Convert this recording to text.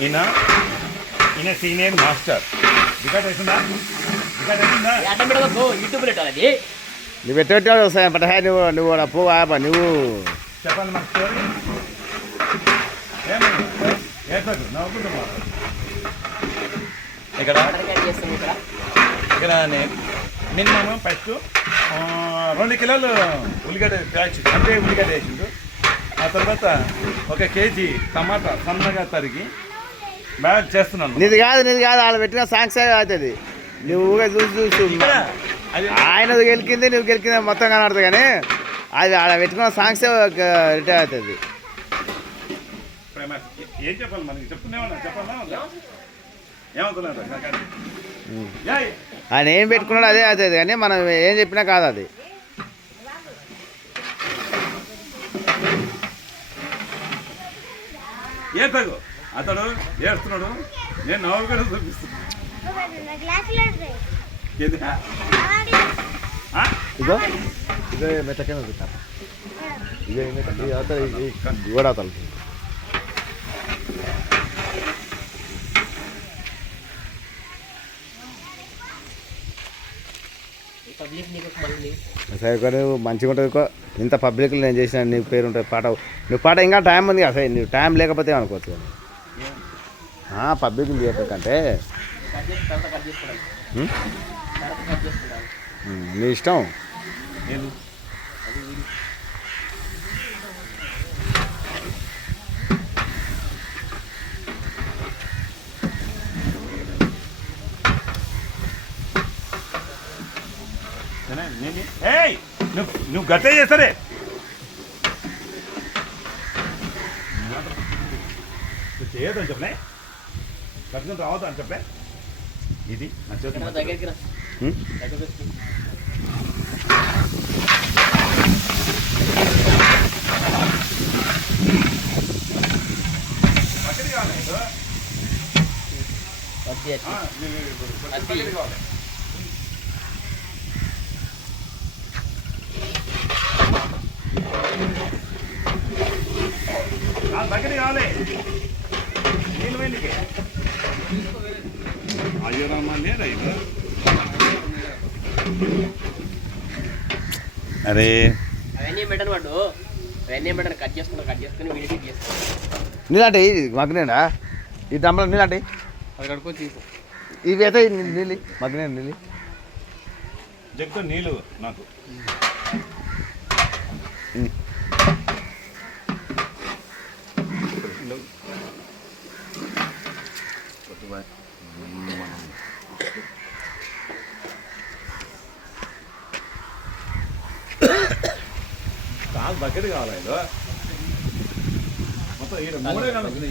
ఈయన ఈయన senior master. Record వేసిందా? యూట్యూబ్ పెట్టాలి. నువ్వు ఎట్టేవాడు వస్తాయి పట్టా నువ్వు పోవా నువ్వు చెప్పండి మన స్టోరీ. నవ్వుకుంటున్నా ఇక్కడ ఇక్కడ మినిమం ఫస్ట్ 2 కిలోలు ఉల్లిగడ్డ ప్యాచ్ అంటే ఉల్లిగడ్డ వేసిండు. ఆ తర్వాత 1 కేజీ టమాటా సన్నగా తరిగి బాగా చేస్తున్నాను. నీది కాదు వాళ్ళు పెట్టిన సాంగ్సే అవుతుంది. నువ్వు ఊగా చూసి ఆయనది గెలికింది నువ్వు గెలికింది మొత్తం కనబడుతుంది. కానీ అది ఆడ పెట్టుకున్న సాంగ్సే రిటైర్ అవుతుంది. ఏం చెప్పాలి మనకి? చెప్తున్నామన్నా చెప్పాలా ఏమవుతున్నా ఆయన ఏం పెట్టుకున్నాడు అదే అవుతుంది. కానీ మనం ఏం చెప్పినా కాదు అది. ఏ తగు అతడు ఏడుస్తున్నాడు. నేను నవ్వు కూడా చూపిస్తున్నాను. ఇదో ఇదే మెట్టకైనా ఇదే గోడాతలు సరే నువ్వు మంచిగా ఉంటుంది. ఇంత పబ్లిక్లో నేను చేసిన నీకు పేరు ఉంటుంది. నువ్వు పాట ఇంకా టైం ఉంది కదా. నువ్వు టైం లేకపోతే అనుకోవచ్చు. కానీ పబ్లిక్ చేయకంటే నీ ఇష్టం. నువ్వు గట్టే చేస్తారే చేయొద్దని చెప్పలే. కట్టుకుని రావద్దు అని చెప్పలే. ఇది దగ్గరికి రా. దగ్గర కావాలి. నీళ్ళు వెళ్ళి అయ్యో రామా లేదా ఇది? అరే అవన్నీ పెట్టను వాడు. అవన్నీ పెట్టను. కట్ చేసుకుని వీడియో చేసుకుని నీలాంటి మగ్నేడా ఈ దమ్మలో నీలాంటి అది కడుక్కొని తీసు. ఇవి అయితే నీళ్ళు మగ్నే నీళ్ళు జగ్గు నీళ్ళు నాకు. చాలా దగ్గర కావాలి. మొత్తం 3 కావాలి.